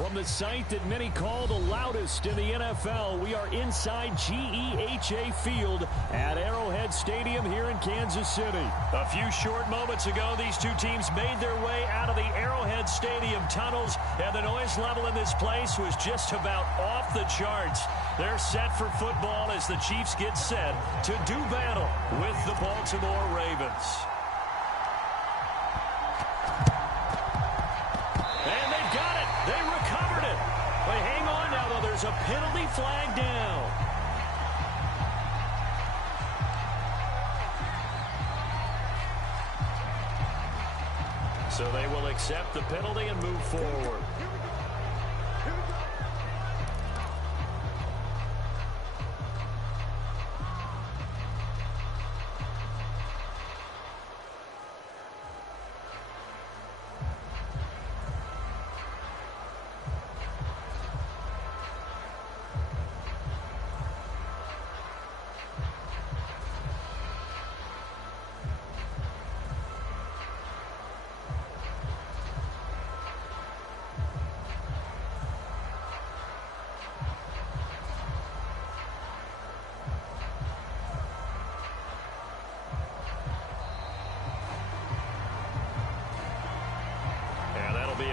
From the site that many call the loudest in the NFL, we are inside GEHA Field at Arrowhead Stadium here in Kansas City. A few short moments ago, these two teams made their way out of the Arrowhead Stadium tunnels, and the noise level in this place was just about off the charts. They're set for football as the Chiefs get set to do battle with the Baltimore Ravens. And they've got it. They recovered it. But hang on now, though. There's a penalty flag down. So they will accept the penalty and move forward.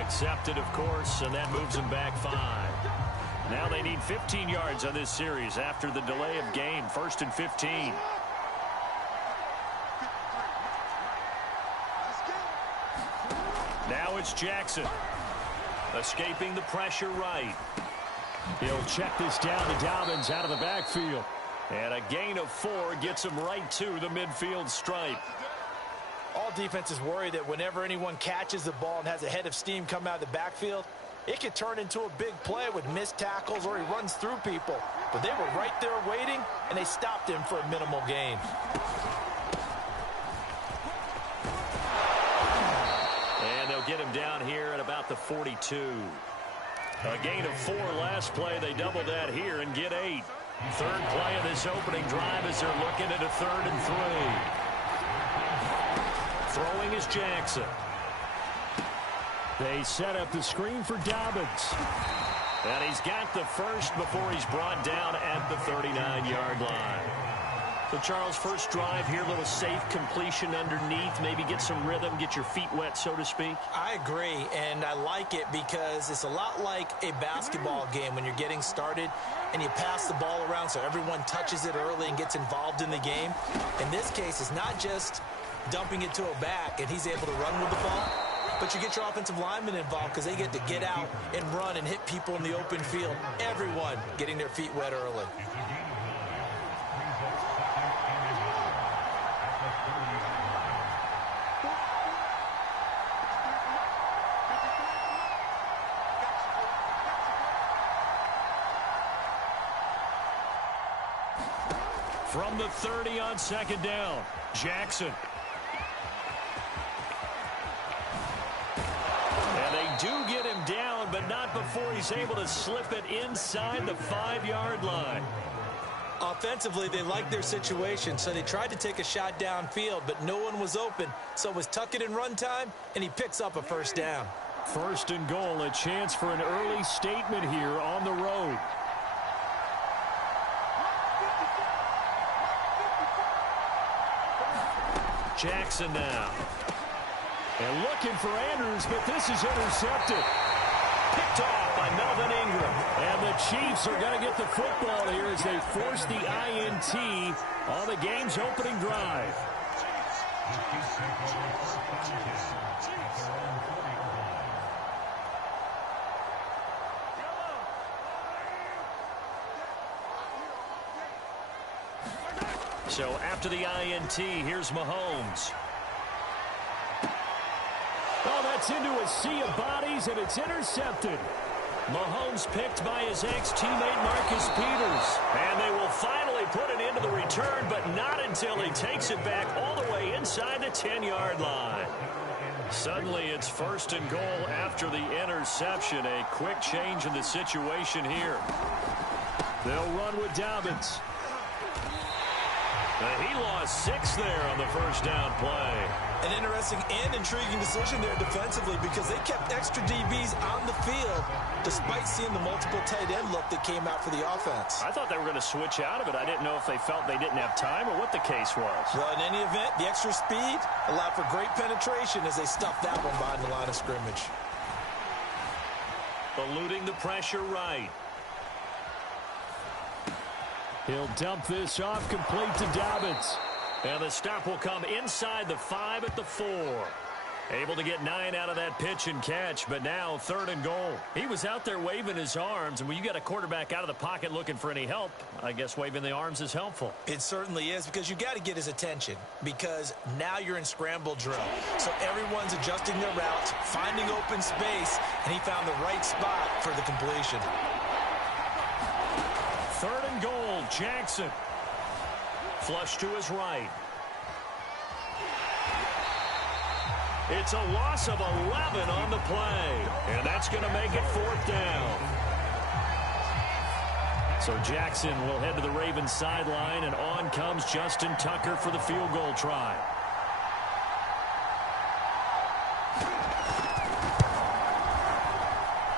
Accepted, of course, and that moves them back 5. Now they need 15 yards on this series after the delay of game. 1st and 15. Now it's Jackson. Escaping the pressure right. He'll check this down to Dobbins out of the backfield. And a gain of 4 gets him right to the midfield stripe. All defenses worry that whenever anyone catches the ball and has a head of steam come out of the backfield, it could turn into a big play with missed tackles or he runs through people. But they were right there waiting, and they stopped him for a minimal gain. And they'll get him down here at about the 42. A gain of 4 last play. They double that here and get 8. Third play of this opening drive as they're looking at a 3rd and 3. Throwing is Jackson. They set up the screen for Dobbins. And he's got the first before he's brought down at the 39-yard line. So, Charles, first drive here, little safe completion underneath. Maybe get some rhythm, get your feet wet, so to speak. I agree, and I like it because it's a lot like a basketball game when you're getting started and you pass the ball around so everyone touches it early and gets involved in the game. In this case, it's not just dumping it to a back and he's able to run with the ball, but you get your offensive linemen involved because they get to get out and run and hit people in the open field. Everyone getting their feet wet early. From the 30 on 2nd down, Jackson. And they do get him down, but not before he's able to slip it inside the 5-yard line. Offensively, they liked their situation, so they tried to take a shot downfield, but no one was open. So it was tuck it in run time, and he picks up a 1st down. 1st and goal, a chance for an early statement here on the road. Jackson now. And looking for Andrews, but this is intercepted. Picked off by Melvin Ingram. And the Chiefs are going to get the football here as they force the INT on the game's opening drive. So after the INT, here's Mahomes. Oh, that's into a sea of bodies, and it's intercepted. Mahomes picked by his ex-teammate Marcus Peters. And they will finally put it into the return, but not until he takes it back all the way inside the 10-yard line. Suddenly it's 1st and goal after the interception. A quick change in the situation here. They'll run with Dobbins. He lost 6 there on the first down play. An interesting and intriguing decision there defensively because they kept extra DBs on the field despite seeing the multiple tight end look that came out for the offense. I thought they were going to switch out of it. I didn't know if they felt they didn't have time or what the case was. Well, in any event, the extra speed allowed for great penetration as they stuffed that one behind the line of scrimmage. Eluding the pressure right. He'll dump this off complete to Dobbins. And the stop will come inside the 5 at the 4. Able to get 9 out of that pitch and catch, but now 3rd and goal. He was out there waving his arms, and when you got a quarterback out of the pocket looking for any help, I guess waving the arms is helpful. It certainly is because you got to get his attention because now you're in scramble drill. So everyone's adjusting their routes, finding open space, and he found the right spot for the completion. 3rd and goal, Jackson. Flush to his right. It's a loss of 11 on the play. And that's going to make it 4th down. So Jackson will head to the Ravens sideline, and on comes Justin Tucker for the field goal try.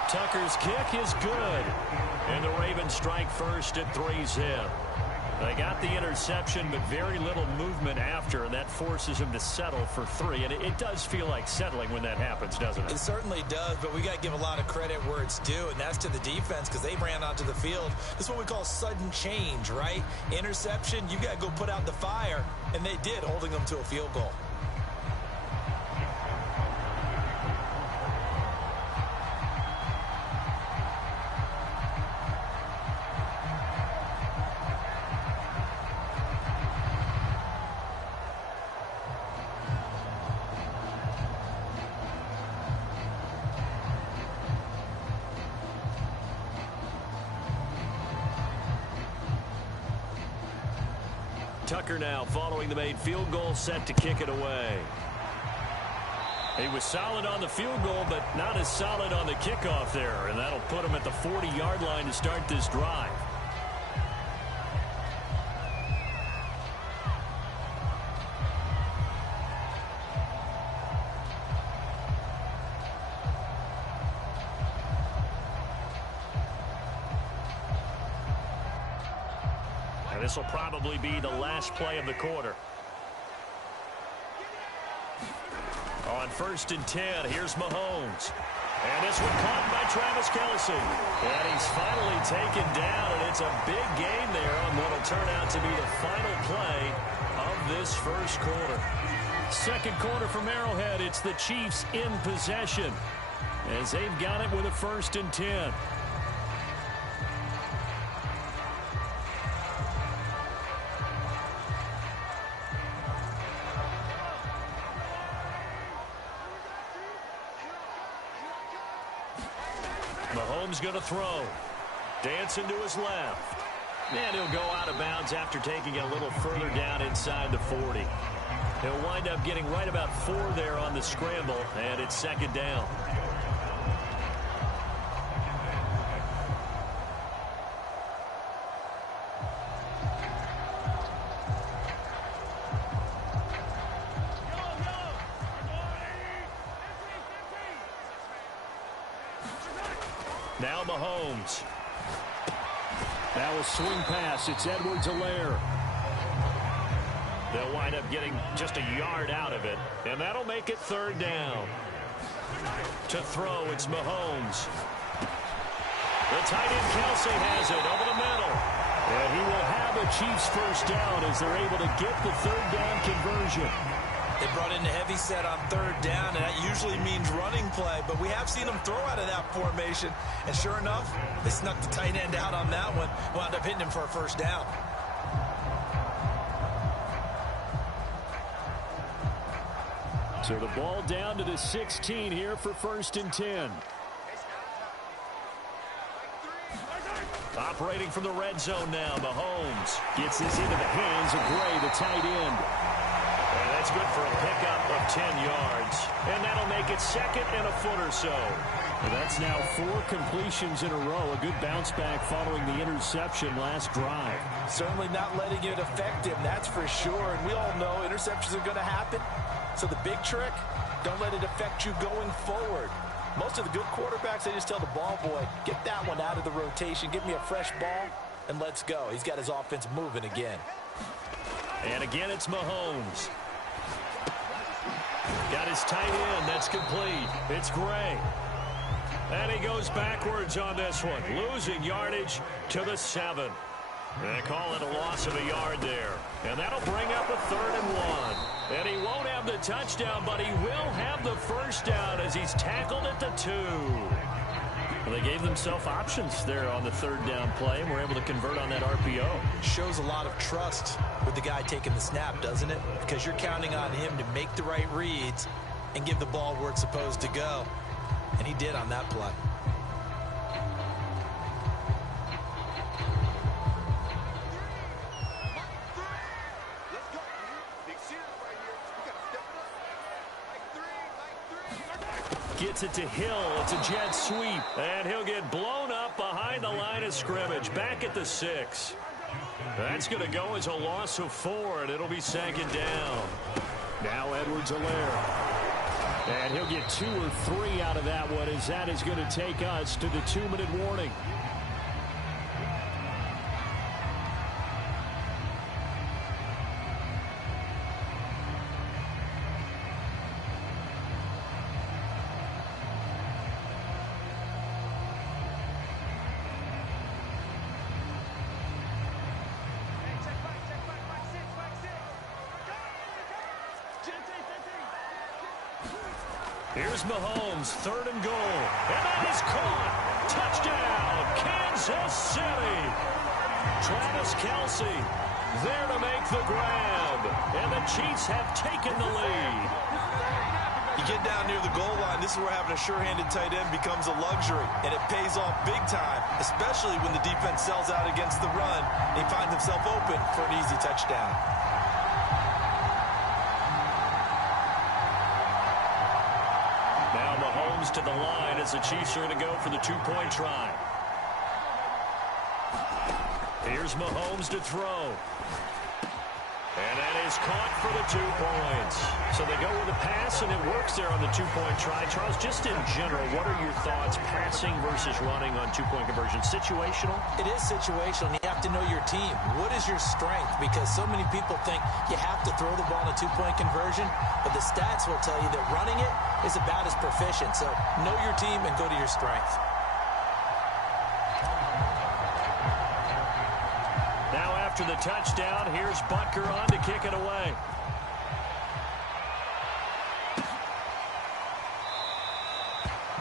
Tucker's kick is good. And the Ravens strike first at 3-zip. They got the interception, but very little movement after, and that forces him to settle for 3. And it does feel like settling when that happens, doesn't it? It certainly does, but we got to give a lot of credit where it's due, and that's to the defense because they ran onto the field. This is what we call sudden change, right? Interception, you got to go put out the fire, and they did, holding them to a field goal. Tucker now following the made field goal, set to kick it away. He was solid on the field goal, but not as solid on the kickoff there, and that'll put him at the 40-yard line to start this drive. This will probably be the last play of the quarter. On 1st and 10, here's Mahomes. And this one caught by Travis Kelce. And he's finally taken down, and it's a big gain there on what will turn out to be the final play of this first quarter. Second quarter from Arrowhead, it's the Chiefs in possession as they've got it with a 1st and 10. Mahomes going to throw. Dancing to his left. And he'll go out of bounds after taking it a little further down inside the 40. He'll wind up getting right about 4 there on the scramble, and it's 2nd down. Now Mahomes. Now a swing pass. It's Edwards-Helaire. They'll wind up getting just a yard out of it. And that'll make it 3rd down. To throw, it's Mahomes. The tight end Kelce has it over the middle. And he will have a Chiefs 1st down as they're able to get the 3rd down conversion. They brought in a heavy set on 3rd down, and that usually means running play, but we have seen them throw out of that formation, and sure enough, they snuck the tight end out on that one, wound up hitting him for a 1st down. So the ball down to the 16 here for 1st and 10. Operating from the red zone now, Mahomes gets this into the hands of Gray, the tight end. And that's good for a pickup of 10 yards. And that'll make it 2nd and a foot or so. Well, that's now 4 completions in a row. A good bounce back following the interception last drive. Certainly not letting it affect him, that's for sure. And we all know interceptions are going to happen. So the big trick, don't let it affect you going forward. Most of the good quarterbacks, they just tell the ball boy, get that one out of the rotation, give me a fresh ball, and let's go. He's got his offense moving again. And again, it's Mahomes. Got his tight end. That's complete. It's Gray. And he goes backwards on this one, losing yardage to the 7. They call it a loss of a yard there. And that'll bring up a 3rd and 1. And he won't have the touchdown, but he will have the first down as he's tackled at the 2. Well, they gave themselves options there on the 3rd down play, and were able to convert on that RPO. Shows a lot of trust with the guy taking the snap, doesn't it? Because you're counting on him to make the right reads and give the ball where it's supposed to go. And he did on that play. Gets it to Hill. It's a jet sweep. And he'll get blown up behind the line of scrimmage. Back at the 6. That's going to go as a loss of 4, and it'll be 2nd down. Now Edwards-Helaire. And he'll get 2 or 3 out of that one, as that is going to take us to the 2-minute warning. Here's Mahomes, 3rd and goal. And that is caught. Touchdown, Kansas City. Travis Kelce there to make the grab. And the Chiefs have taken the lead. You get down near the goal line, this is where having a sure-handed tight end becomes a luxury. And it pays off big time, especially when the defense sells out against the run. And he finds himself open for an easy touchdown. To the line as the Chiefs are going to go for the 2-point try. Here's Mahomes to throw. And that is caught for the 2 points. So they go with a pass, and it works there on the 2-point try. Charles, just in general, what are your thoughts passing versus running on 2-point conversion? Situational? It is situational, and you have to know your team. What is your strength? Because so many people think you have to throw the ball in a 2-point conversion, but the stats will tell you that running it is about as proficient. So know your team and go to your strength. Now after the touchdown, here's Butker on to kick it away.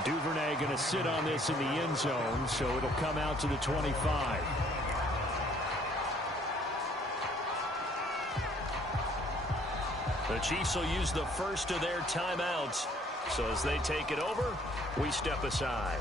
Duvernay going to sit on this in the end zone, so it'll come out to the 25. The Chiefs will use the first of their timeouts. So as they take it over, we step aside.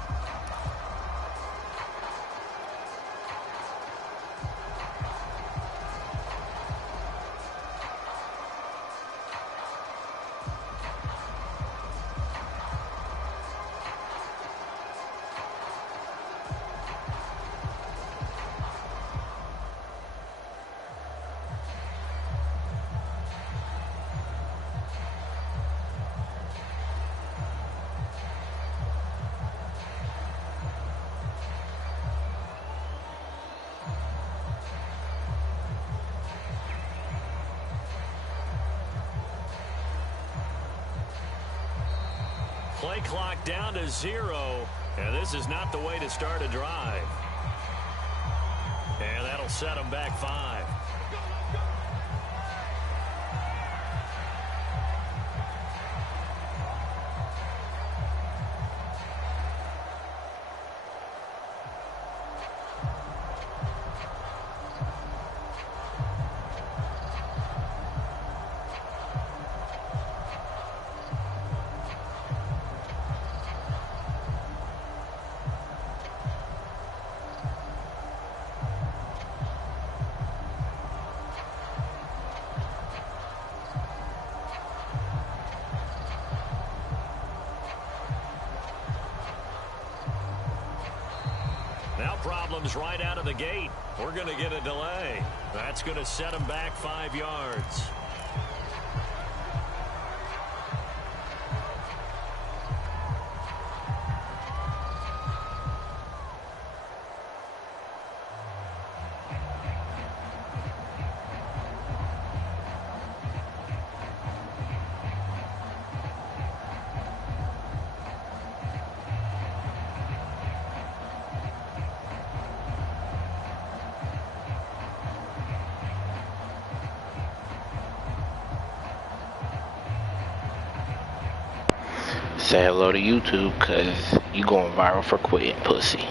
Play clock down to 0. And this is not the way to start a drive. And that'll set them back 5. problems right out of the gate. We're going to get a delay. That's going to set him back 5 yards. Say hello to YouTube, cause you going viral for quitting, pussy.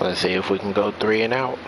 Let's see if we can go 3 and out.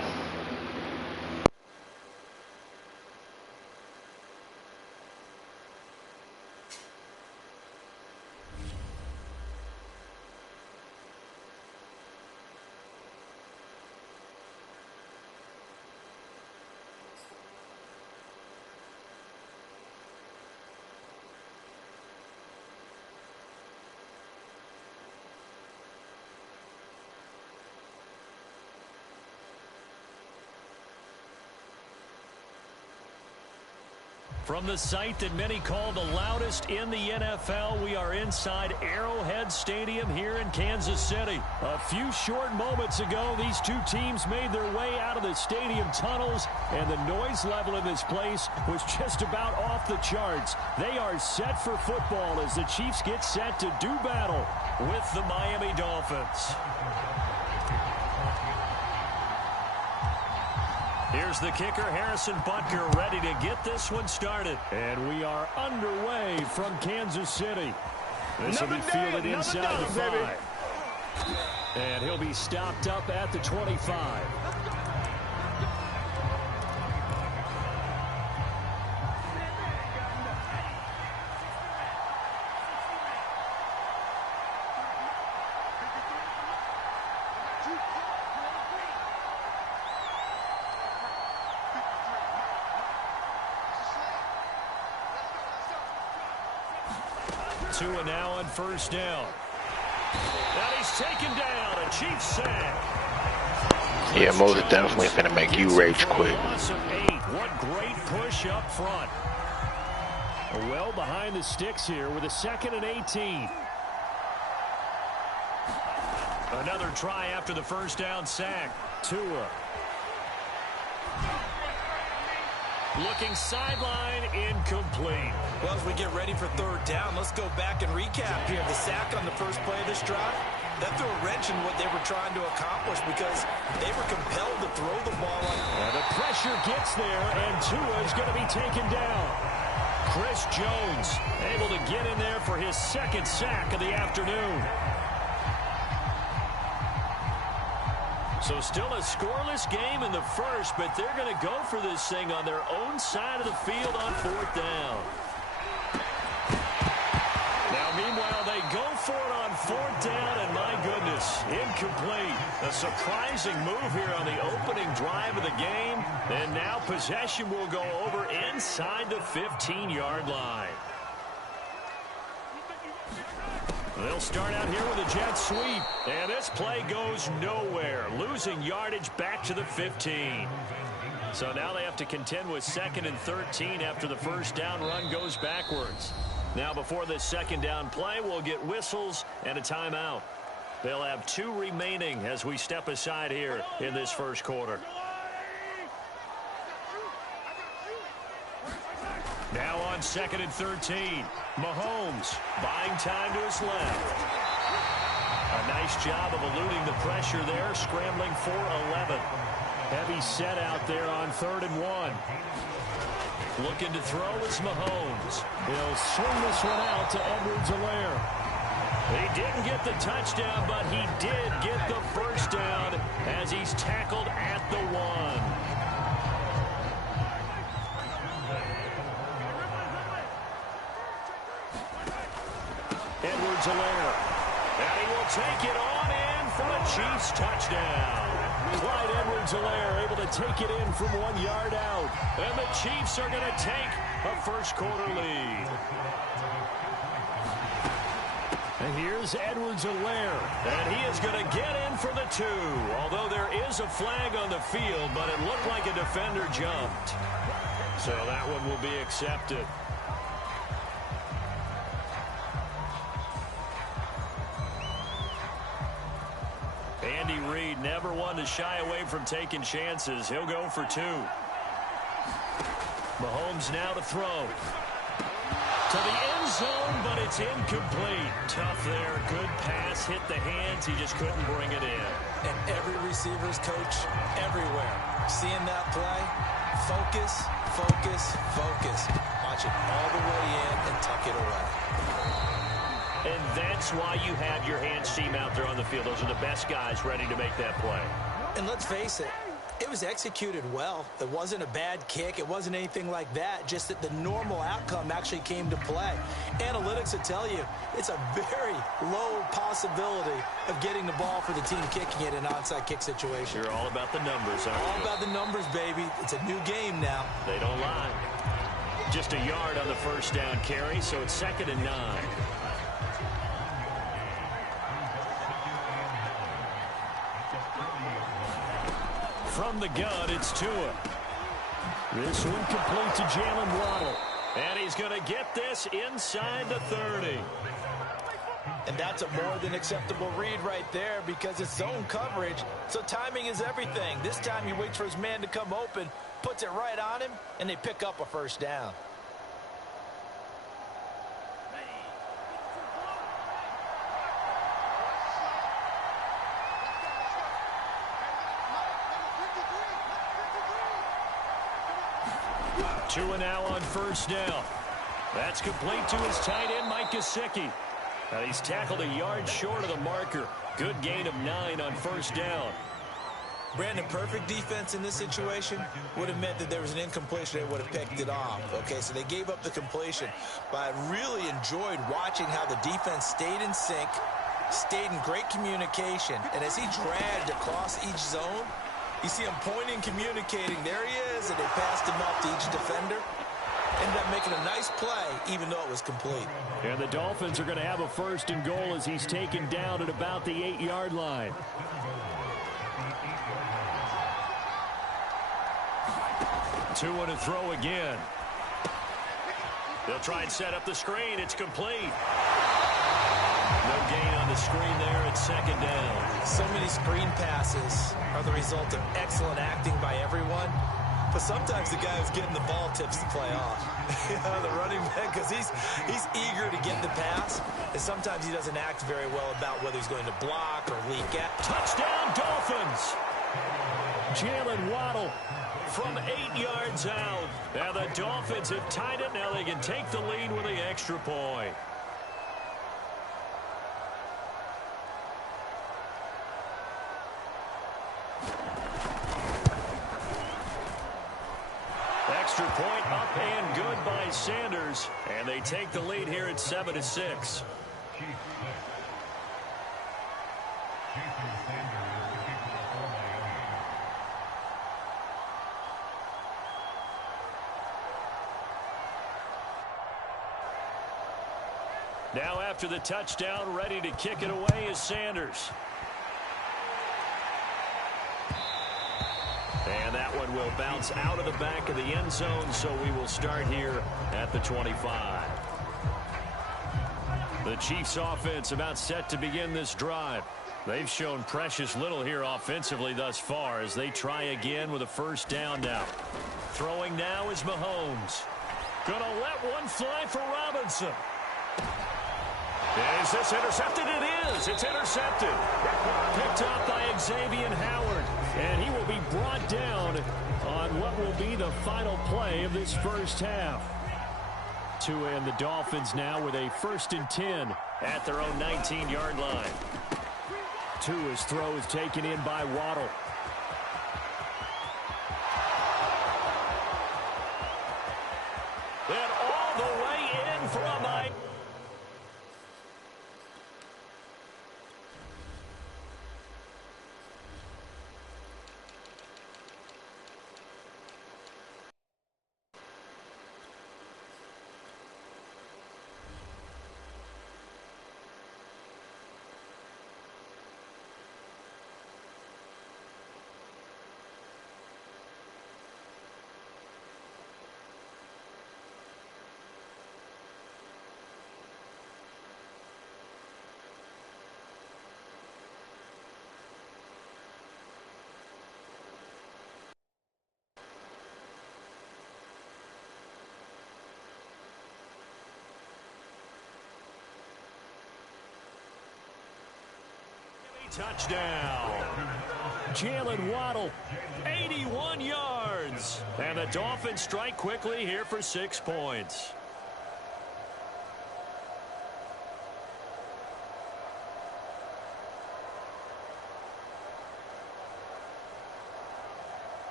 From the site that many call the loudest in the NFL, we are inside Arrowhead Stadium here in Kansas City. A few short moments ago, these two teams made their way out of the stadium tunnels, and the noise level in this place was just about off the charts. They are set for football as the Chiefs get set to do battle with the Miami Dolphins. Here's the kicker, Harrison Butker, ready to get this one started. And we are underway from Kansas City. This will be fielded inside the 5. And he'll be stopped up at the 25. Two and now on first down. And he's taken down. A Chiefs sack. Yeah, most definitely gonna make you rage quit. What great push up front. Well behind the sticks here with a 2nd and 18. Another try after the first down sack. Tua. Looking sideline, incomplete. Well, as we get ready for 3rd down, let's go back and recap here. The sack on the first play of this drive, that threw a wrench in what they were trying to accomplish because they were compelled to throw the ball on. And the pressure gets there, and Tua is going to be taken down. Chris Jones able to get in there for his 2nd sack of the afternoon. So still a scoreless game in the first, but they're going to go for this thing on their own side of the field on 4th down. Now, meanwhile, they go for it on 4th down, and my goodness, incomplete. A surprising move here on the opening drive of the game, and now possession will go over inside the 15-yard line. They'll start out here with a jet sweep, and this play goes nowhere, losing yardage back to the 15. So now they have to contend with 2nd and 13 after the first down run goes backwards. Now before this 2nd down play, we'll get whistles and a timeout. They'll have 2 remaining as we step aside here in this first quarter. Now on 2nd and 13. Mahomes buying time to his left. A nice job of eluding the pressure there, scrambling for 11. Heavy set out there on 3rd and 1. Looking to throw is Mahomes. He'll swing this one out to Edwards-Helaire. He didn't get the touchdown, but he did get the first down as he's tackled at the 1. Edwards-Helaire. And he will take it on in for a Chiefs touchdown. Clyde Edwards-Helaire able to take it in from 1 yard out. And the Chiefs are going to take a first-quarter lead. And here's Edwards-Helaire. And he is going to get in for the 2. Although there is a flag on the field, but it looked like a defender jumped. So that one will be accepted. Andy Reid never one to shy away from taking chances. He'll go for 2. Mahomes now to throw. To the end zone, but it's incomplete. Tough there. Good pass. Hit the hands. He just couldn't bring it in. And every receiver's coach everywhere. Seeing that play, focus, focus, focus. Watch it all the way in and tuck it away. And that's why you have your hands team out there on the field. Those are the best guys ready to make that play. And let's face it, it was executed well. It wasn't a bad kick. It wasn't anything like that. Just that the normal outcome actually came to play. Analytics will tell you it's a very low possibility of getting the ball for the team kicking it in an onside kick situation. You're all about the numbers, aren't you? All about the numbers, baby. It's a new game now. They don't lie. Just a yard on the first down carry, so it's 2nd and 9. From the gun, it's Tua. This one complete to Jalen Waddle. And he's going to get this inside the 30. And that's a more than acceptable read right there because it's zone coverage, so timing is everything. This time he waits for his man to come open, puts it right on him, and they pick up a first down. Tua now on first down. That's complete to his tight end, Mike Gesicki. Now he's tackled a yard short of the marker. Good gain of 9 on first down. Brandon, perfect defense in this situation would have meant that there was an incompletion. They would have picked it off. Okay, so they gave up the completion. But I really enjoyed watching how the defense stayed in sync, stayed in great communication. And as he dragged across each zone, you see him pointing, communicating. There he is, and they passed him up to each defender. Ended up making a nice play, even though it was complete. And the Dolphins are going to have a 1st and goal as he's taken down at about the 8-yard line. Tua to throw again. They'll try and set up the screen. It's complete. No gain on the screen there at 2nd down. So many screen passes are the result of excellent acting by everyone. But sometimes the guy who's getting the ball tips the play off. The running back, because he's eager to get the pass. And sometimes he doesn't act very well about whether he's going to block or leak out. Touchdown, Dolphins! Jalen Waddle from 8 yards out. Now the Dolphins have tied it. Now they can take the lead with the extra point. Extra point up and good by Sanders. And they take the lead here at 7-6. Now after the touchdown, ready to kick it away is Sanders. And that one will bounce out of the back of the end zone, so we will start here at the 25. The Chiefs offense about set to begin this drive. They've shown precious little here offensively thus far as they try again with a 1st down now. Throwing now is Mahomes. Gonna let one fly for Robinson. Is this intercepted? It is. It's intercepted. Picked up by Xavier Howard. And he will be brought down on what will be the final play of this first half. Tua and the Dolphins now with a 1st and 10 at their own 19-yard line. Tua's throw is taken in by Waddle. And all the way in for a night. Touchdown. Jalen Waddle, 81 yards. And the Dolphins strike quickly here for 6 points.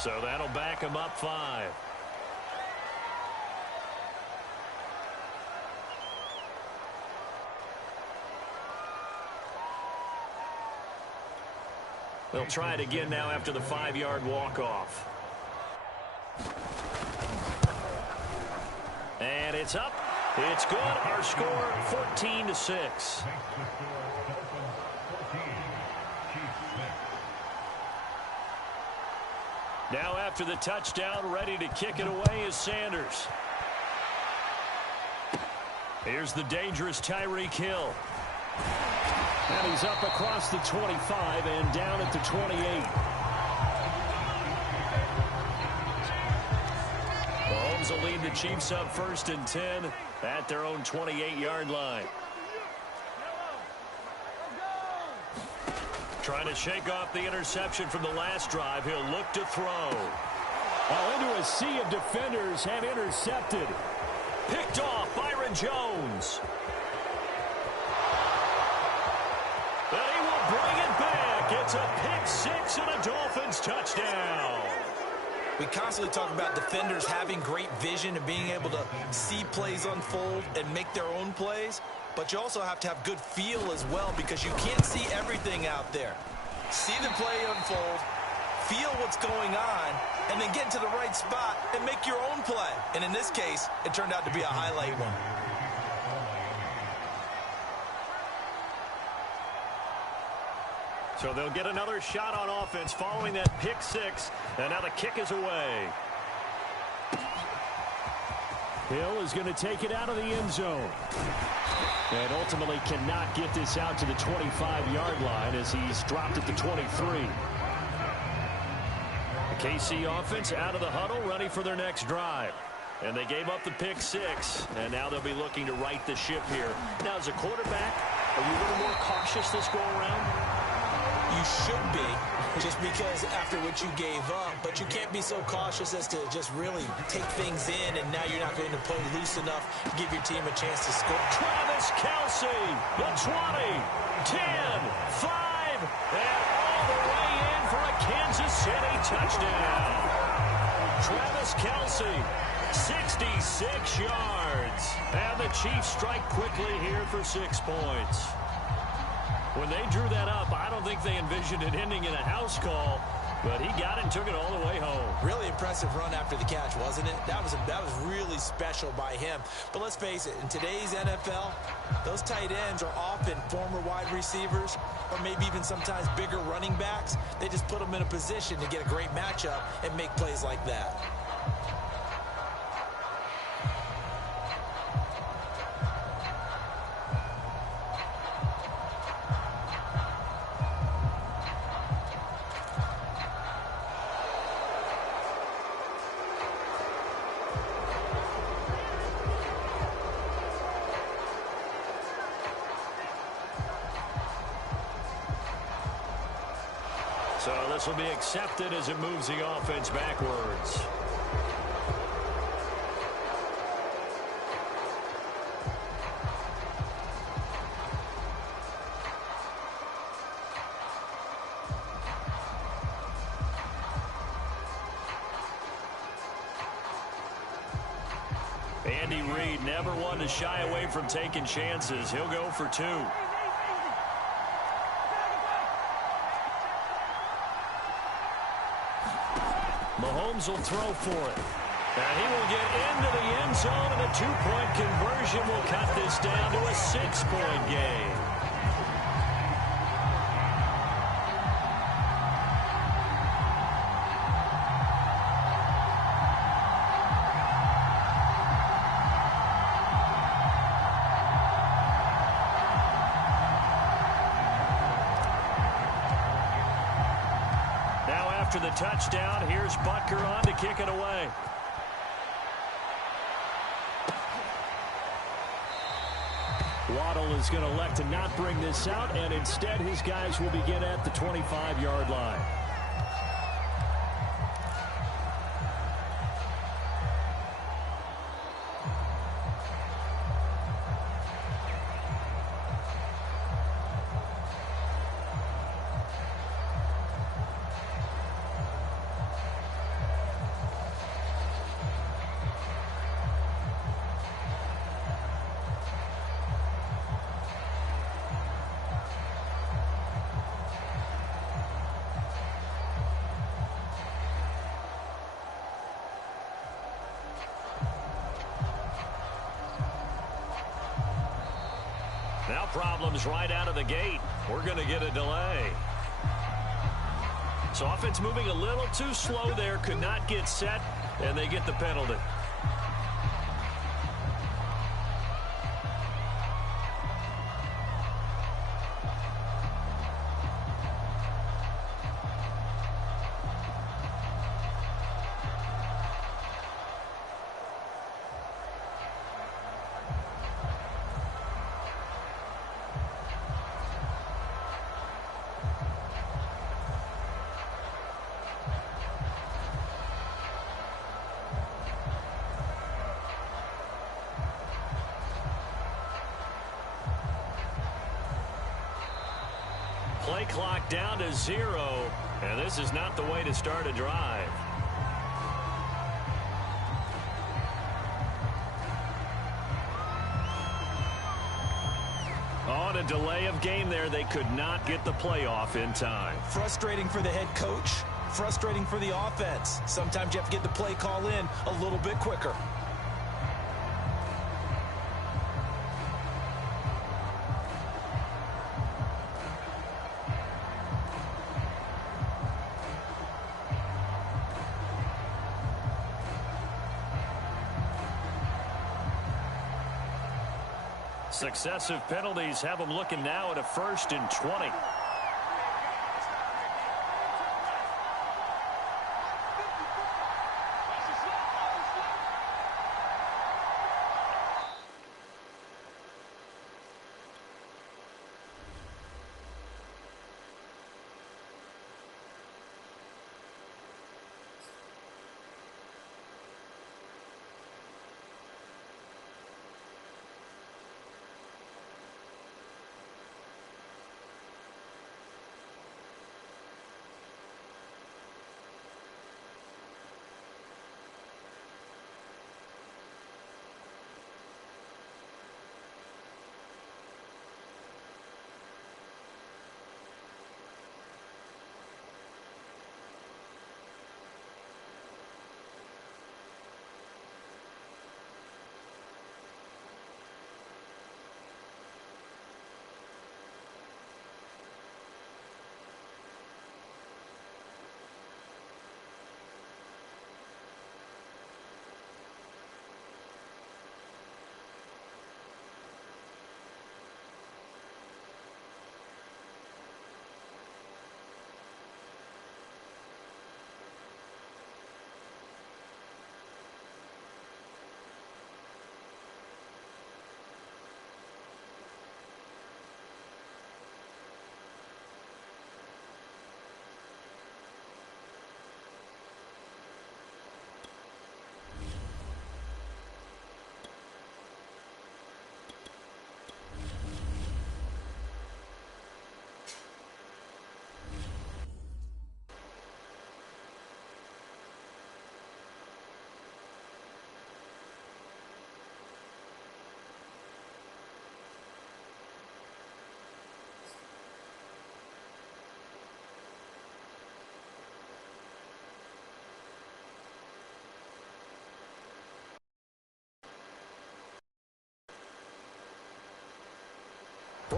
So that'll back him up 5. They'll try it again now after the 5-yard walk-off. And it's up. It's good. Our score 14-6. Now after the touchdown, ready to kick it away is Sanders. Here's the dangerous Tyreek Hill. And he's up across the 25 and down at the 28. Mahomes will lead the Chiefs up 1st and 10 at their own 28-yard line. Trying to shake off the interception from the last drive. He'll look to throw. Into a sea of defenders and intercepted. Picked off Byron Jones. And he will bring it back. It's a pick 6 and a Dolphins touchdown. We constantly talk about defenders having great vision and being able to see plays unfold and make their own plays. But you also have to have good feel as well because you can't see everything out there. See the play unfold, feel what's going on, and then get to the right spot and make your own play. And in this case, it turned out to be a highlight one. So they'll get another shot on offense following that pick 6. And now the kick is away. Hill is going to take it out of the end zone. And ultimately cannot get this out to the 25-yard line as he's dropped at the 23. The KC offense out of the huddle, ready for their next drive. And they gave up the pick 6, and now they'll be looking to right the ship here. Now, as a quarterback, are you a little more cautious this go-around? You should be, just because after what you gave up, but you can't be so cautious as to just really take things in, and now you're not going to play loose enough to give your team a chance to score. Travis Kelce, the 20, 10, 5, and all the way in for a Kansas City touchdown. Travis Kelce, 66 yards, and the Chiefs strike quickly here for 6 points. When they drew that up, I don't think they envisioned it ending in a house call, but he got it and took it all the way home. Really impressive run after the catch, wasn't it? That was really special by him. But let's face it, in today's NFL, those tight ends are often former wide receivers or maybe even sometimes bigger running backs. They just put them in a position to get a great matchup and make plays like that. So this will be accepted as it moves the offense backwards. Andy Reid, never one to shy away from taking chances. He'll go for two. Mahomes will throw for it. And he will get into the end zone, and a two-point conversion will cut this down to a 6-point game. After the touchdown, here's Butker on to kick it away. Waddle is going to elect to not bring this out, and instead his guys will begin at the 25-yard line. Now problems right out of the gate. We're going to get a delay. So offense moving a little too slow there. Could not get set, and they get the penalty. Play clock down to 0, and this is not the way to start a drive. On a delay of game there, they could not get the playoff in time. Frustrating for the head coach, frustrating for the offense. Sometimes you have to get the play call in a little bit quicker. Successive penalties have them looking now at a 1st and 20.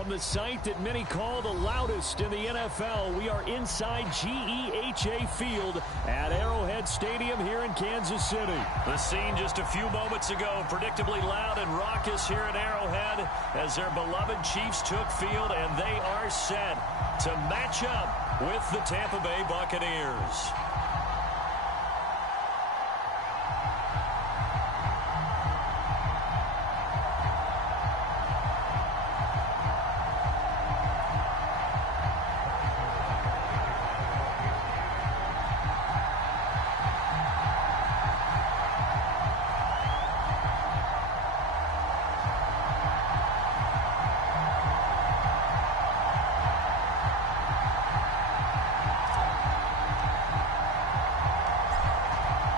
From the site that many call the loudest in the NFL, we are inside GEHA Field at Arrowhead Stadium here in Kansas City. The scene just a few moments ago, predictably loud and raucous here at Arrowhead as their beloved Chiefs took field, and they are set to match up with the Tampa Bay Buccaneers.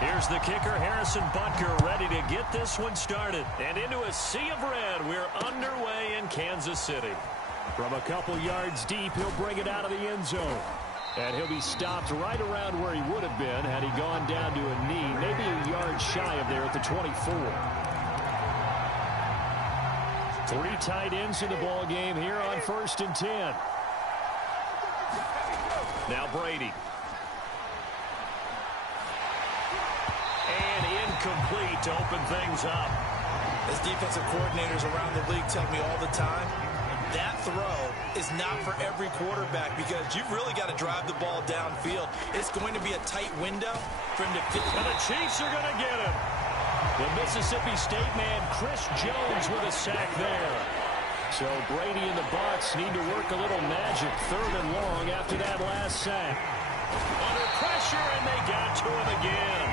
Here's the kicker, Harrison Butker, ready to get this one started. And into a sea of red, we're underway in Kansas City. From a couple yards deep, he'll bring it out of the end zone. And he'll be stopped right around where he would have been had he gone down to a knee, maybe a yard shy of there at the 24. 3 tight ends in the ball game here on 1st and 10. Now Brady. And incomplete to open things up. As defensive coordinators around the league tell me all the time, that throw is not for every quarterback because you've really got to drive the ball downfield. It's going to be a tight window for him to fit. And the Chiefs are going to get him. The Mississippi State man, Chris Jones, with a sack there. So Brady and the Bucs need to work a little magic 3rd and long after that last sack. Under pressure, and they got to him again.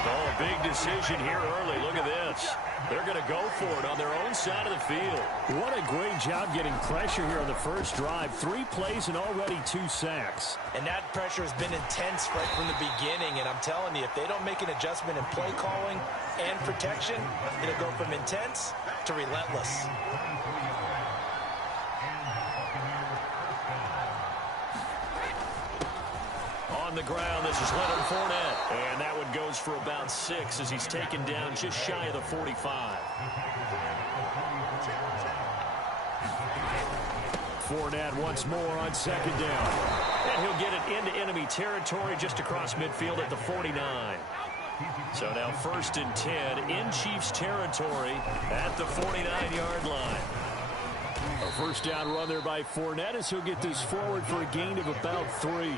Oh, a big decision here early. Look at this. They're going to go for it on their own side of the field. What a great job getting pressure here on the first drive. 3 plays and already 2 sacks. And that pressure has been intense right from the beginning. And I'm telling you, if they don't make an adjustment in play calling and protection, it'll go from intense to relentless. On the ground, this is Leonard Fournette. And that one goes for about 6 as he's taken down just shy of the 45. Fournette once more on 2nd down. And he'll get it into enemy territory just across midfield at the 49. So now 1st and 10 in Chiefs territory at the 49-yard line. A first down run there by Fournette as he'll get this forward for a gain of about 3.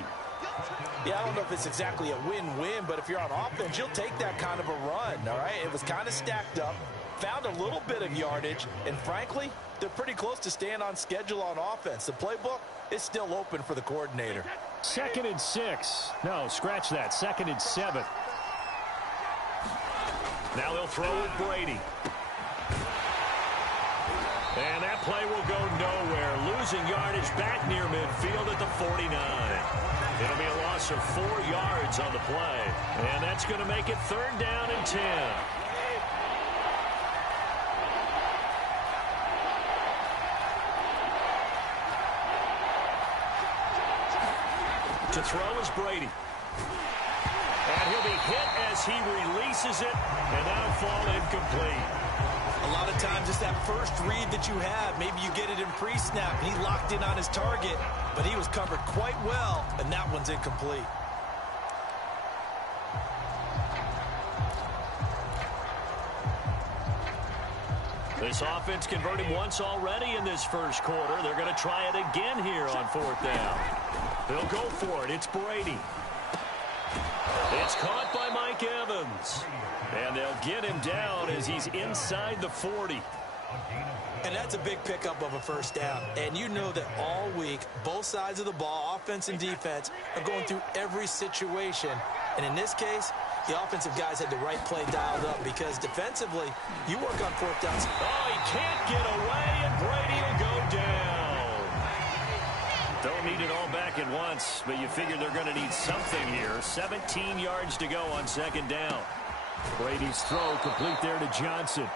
Yeah, I don't know if it's exactly a win-win, but if you're on offense, you'll take that kind of a run, all right? It was kind of stacked up, found a little bit of yardage, and frankly, they're pretty close to staying on schedule on offense. The playbook is still open for the coordinator. 2nd and 6. No, scratch that. 2nd and 7. Now they'll throw with Brady. And that play will go nowhere. Losing yardage back near midfield at the 49. It'll be a loss of 4 yards on the play. And that's going to make it 3rd down and 10. To throw is Brady. And he'll be hit as he releases it. And that'll fall incomplete. A lot of times it's that first read that you have. Maybe you get it in pre-snap, and he locked in on his target, but he was covered quite well, and that one's incomplete. This offense converted once already in this first quarter. They're going to try it again here on 4th down. They'll go for it. It's Brady. It's caught by Mike Evans. And they'll get him down as he's inside the 40. And that's a big pickup of a first down. And you know that all week, both sides of the ball, offense and defense, are going through every situation. And in this case, the offensive guys had the right play dialed up because defensively, you work on 4th downs. Oh, he can't get away, and Brady will go down. Don't need it all back at once, but you figure they're going to need something here. 17 yards to go on 2nd down. Brady's throw complete there to Johnson.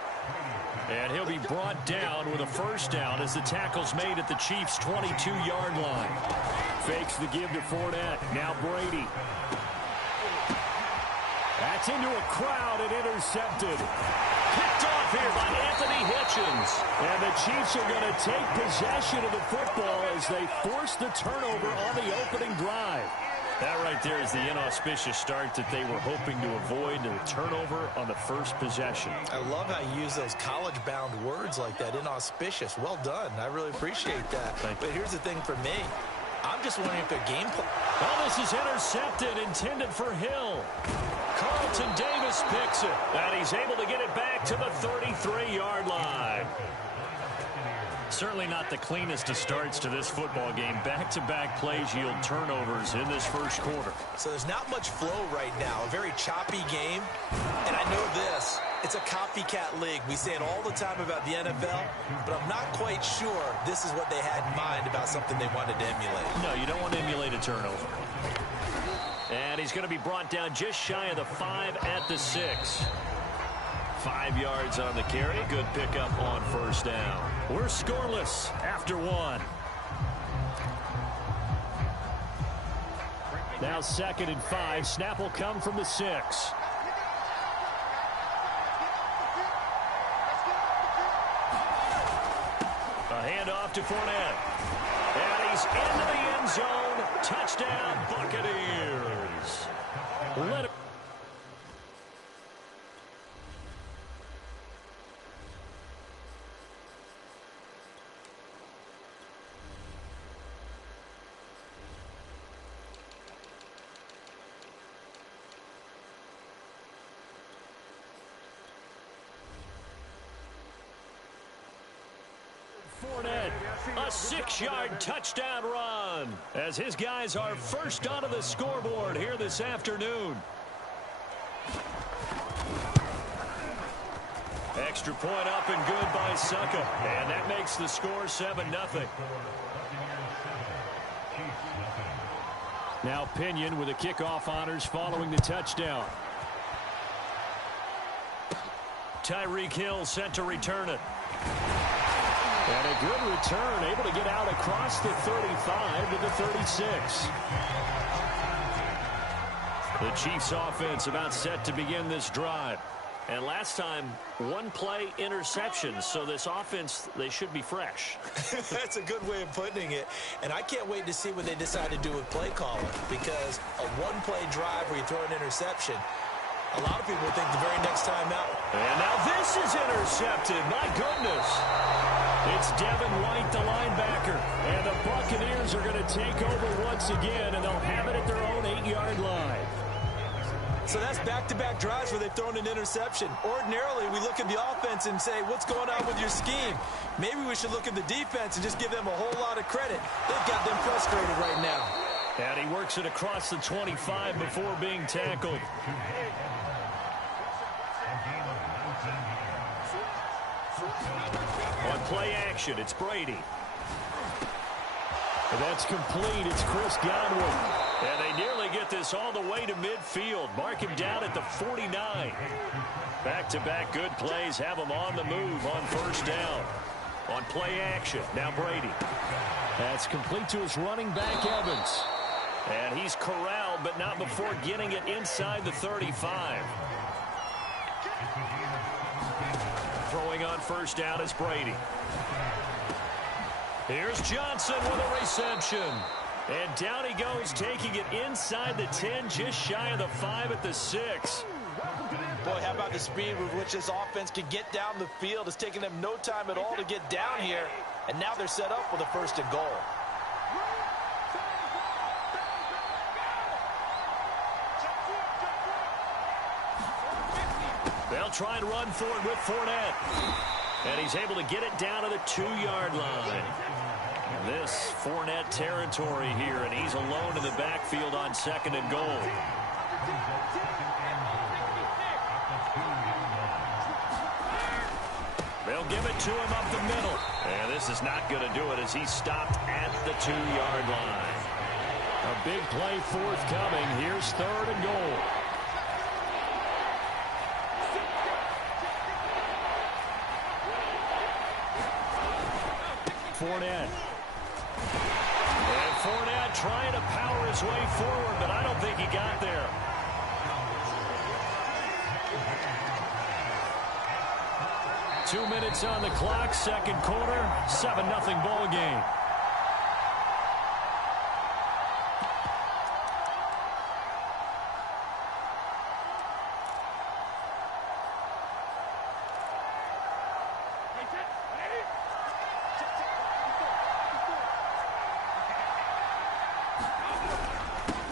And he'll be brought down with a first down as the tackle's made at the Chiefs' 22-yard line. Fakes the give to Fournette. Now Brady. That's into a crowd and intercepted. Picked off here by Anthony Hitchens. And the Chiefs are going to take possession of the football as they force the turnover on the opening drive. That right there is the inauspicious start that they were hoping to avoid, the turnover on the first possession. I love how you use those college-bound words like that, inauspicious. Well done. I really appreciate that. But here's the thing for me. I'm just wondering if their game plan... Oh, this is intercepted, intended for Hill. Carlton Davis picks it, and he's able to get it back to the 33-yard line. Certainly not the cleanest of starts to this football game. Back-to-back plays yield turnovers in this first quarter. So there's not much flow right now. A very choppy game. And I know this. It's a copycat league. We say it all the time about the NFL, but I'm not quite sure this is what they had in mind about something they wanted to emulate. No, you don't want to emulate a turnover. And he's going to be brought down just shy of the 5 at the 6. 5 yards on the carry. Good pickup on first down. We're scoreless after 1. Now 2nd and 5. Snap will come from the 6. A handoff to Fournette. And he's into the end zone. Touchdown, Buccaneers. Let it. Fournette, a 6-yard touchdown run as his guys are first onto the scoreboard here this afternoon. Extra point up and good by Succa, and that makes the score 7-0. Now Pinion with the kickoff honors following the touchdown. Tyreek Hill set to return it. And a good return, able to get out across the 35 to the 36. The Chiefs offense about set to begin this drive. And last time, 1 play interception. So this offense, they should be fresh. That's a good way of putting it. And I can't wait to see what they decide to do with play calling. Because a 1-play drive where you throw an interception, a lot of people think the very next time out. And now this is intercepted. My goodness. It's Devin White, the linebacker. And the Buccaneers are going to take over once again, and they'll have it at their own 8-yard line. So that's back-to-back drives where they've thrown an interception. Ordinarily, we look at the offense and say, what's going on with your scheme? Maybe we should look at the defense and just give them a whole lot of credit. They've got them frustrated right now. And he works it across the 25 before being tackled. On play action, it's Brady. And that's complete. It's Chris Godwin. And they nearly get this all the way to midfield. Mark him down at the 49. Back-to-back good plays have him on the move on first down. On play action, now Brady. That's complete to his running back, Evans. And he's corralled, but not before getting it inside the 35. Throwing on first down is Brady. Here's Johnson with a reception. And down he goes, taking it inside the 10, just shy of the 5 at the 6. Boy, how about the speed with which this offense can get down the field? It's taking them no time at all to get down here. And now they're set up with a 1st and goal. They'll try and run for it with Fournette. And he's able to get it down to the 2-yard line. And this Fournette territory here, and he's alone in the backfield on 2nd and goal. They'll give it to him up the middle. And this is not going to do it as he's stopped at the 2-yard line. A big play forthcoming. Here's 3rd and goal. Fournette. And Fournette trying to power his way forward, but I don't think he got there. 2 minutes on the clock, second quarter, 7-0 ball game.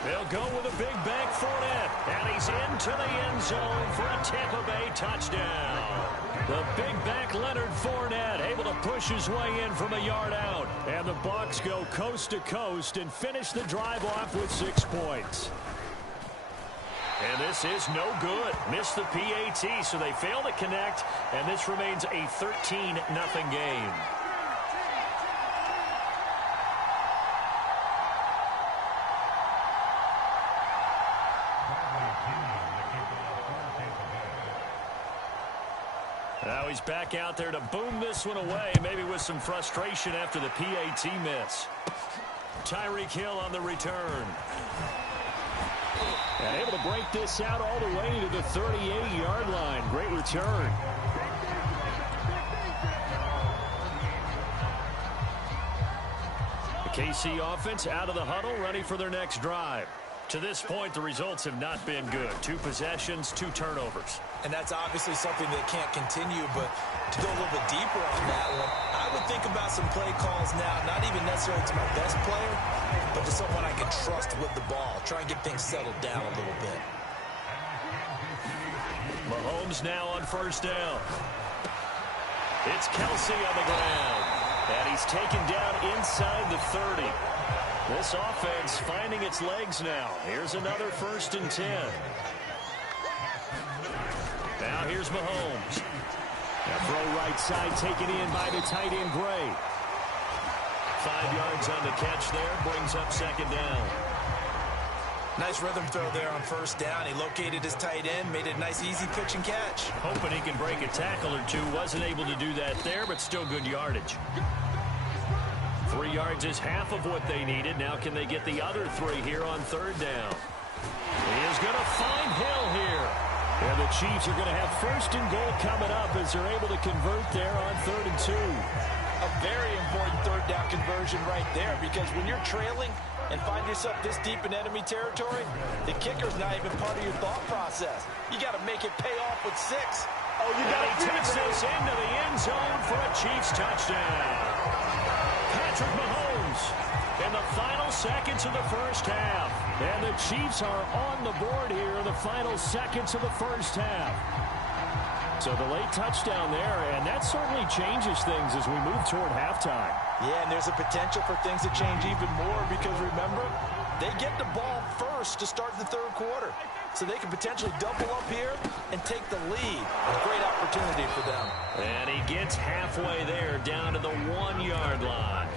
They'll go with a big bank Fournette, and he's into the end zone for a Tampa Bay touchdown. The big back Leonard Fournette able to push his way in from a yard out. And the Bucs go coast to coast and finish the drive off with 6 points. And this is no good. Missed the PAT, so they fail to connect, and this remains a 13-0 game. Now he's back out there to boom this one away, maybe with some frustration after the PAT miss. Tyreek Hill on the return. And able to break this out all the way to the 38-yard line. Great return. The KC offense out of the huddle, ready for their next drive. To this point, the results have not been good. 2 possessions, 2 turnovers. And that's obviously something that can't continue, but to go a little bit deeper on that one, I would think about some play calls now, not even necessarily to my best player, but to someone I can trust with the ball. Try and get things settled down a little bit. Mahomes now on first down. It's Kelsey on the ground. And he's taken down inside the 30. This offense finding its legs now. Here's another 1st and 10. Now here's Mahomes. Now throw right side taken in by the tight end Gray. 5 yards on the catch there. Brings up 2nd down. Nice rhythm throw there on 1st down. He located his tight end, made a nice easy pitch and catch. Hoping he can break a tackle or 2. Wasn't able to do that there, but still good yardage. 3 yards is half of what they needed. Now can they get the other 3 here on 3rd down? He is going to find Hill here. And the Chiefs are going to have 1st and goal coming up as they're able to convert there on 3rd and 2. A very important 3rd down conversion right there, because when you're trailing and find yourself this deep in enemy territory, the kicker's not even part of your thought process. You got to make it pay off with 6. Oh, you got to takes this into the end zone for a Chiefs touchdown. Patrick Mahomes in the final seconds of the 1st half. And the Chiefs are on the board here in the final seconds of the 1st half. So the late touchdown there, and that certainly changes things as we move toward halftime. Yeah, and there's a potential for things to change even more because, remember, they get the ball first to start the 3rd quarter. So they can potentially double up here and take the lead. A great opportunity for them. And he gets halfway there, down to the 1-yard line.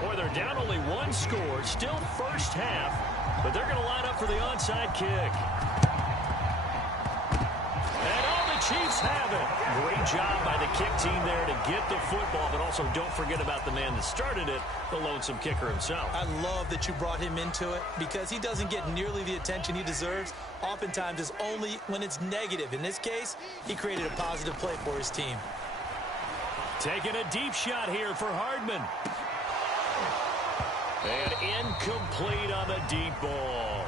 Boy, they're down only 1 score, still 1st half, but they're going to line up for the onside kick. And all the Chiefs have it. Great job by the kick team there to get the football, but also don't forget about the man that started it, the lonesome kicker himself. I love that you brought him into it because he doesn't get nearly the attention he deserves. Oftentimes it's only when it's negative. In this case, he created a positive play for his team. Taking a deep shot here for Hardman. And incomplete on the deep ball.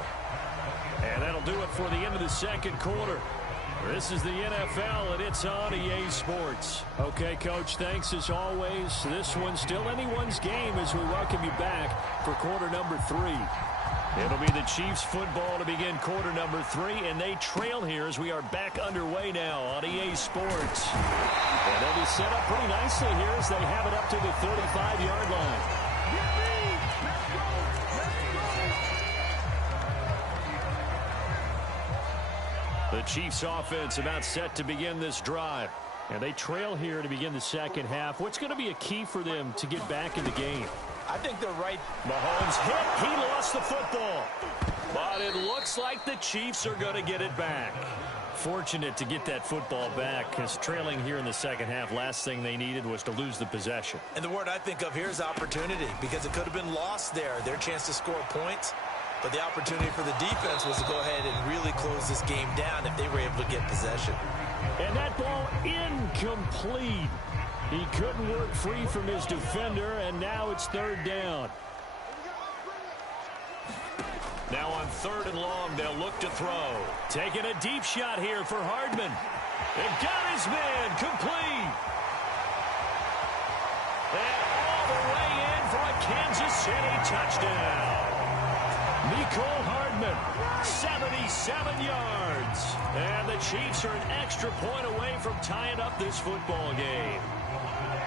And that'll do it for the end of the 2nd quarter. This is the NFL, and it's on EA Sports. Okay, Coach, thanks as always. This one's still anyone's game as we welcome you back for quarter number 3. It'll be the Chiefs football to begin quarter number 3, and they trail here as we are back underway now on EA Sports. And they'll be set up pretty nicely here as they have it up to the 35-yard line. The Chiefs offense about set to begin this drive. And they trail here to begin the 2nd half. What's going to be a key for them to get back in the game? I think they're right. Mahomes hit. He lost the football. But it looks like the Chiefs are going to get it back. Fortunate to get that football back because trailing here in the 2nd half, last thing they needed was to lose the possession. And the word I think of here is opportunity because it could have been lost there. Their chance to score points. But the opportunity for the defense was to go ahead and really close this game down if they were able to get possession. And that ball incomplete. He couldn't work free from his defender, and now it's third down. Now on 3rd and long, they'll look to throw. Taking a deep shot here for Hardman. And got his man complete. And all the way in for a Kansas City touchdown. Mecole Hardman, 77 yards. And the Chiefs are an extra point away from tying up this football game.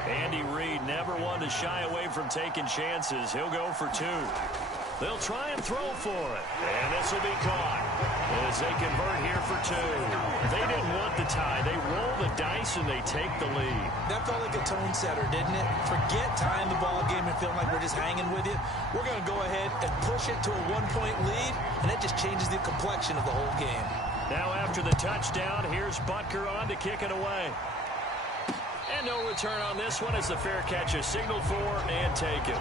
Andy Reid never one to shy away from taking chances. He'll go for 2. They'll try and throw for it. And this will be caught as they convert here for 2. They didn't want the tie. They roll the dice and they take the lead. That felt like a tone setter, didn't it? Forget tying the ball game and feeling like we're just hanging with you. We're going to go ahead and push it to a 1-point lead, and that just changes the complexion of the whole game. Now after the touchdown, here's Butker on to kick it away. And no return on this one as the fair catch is signaled for and taken.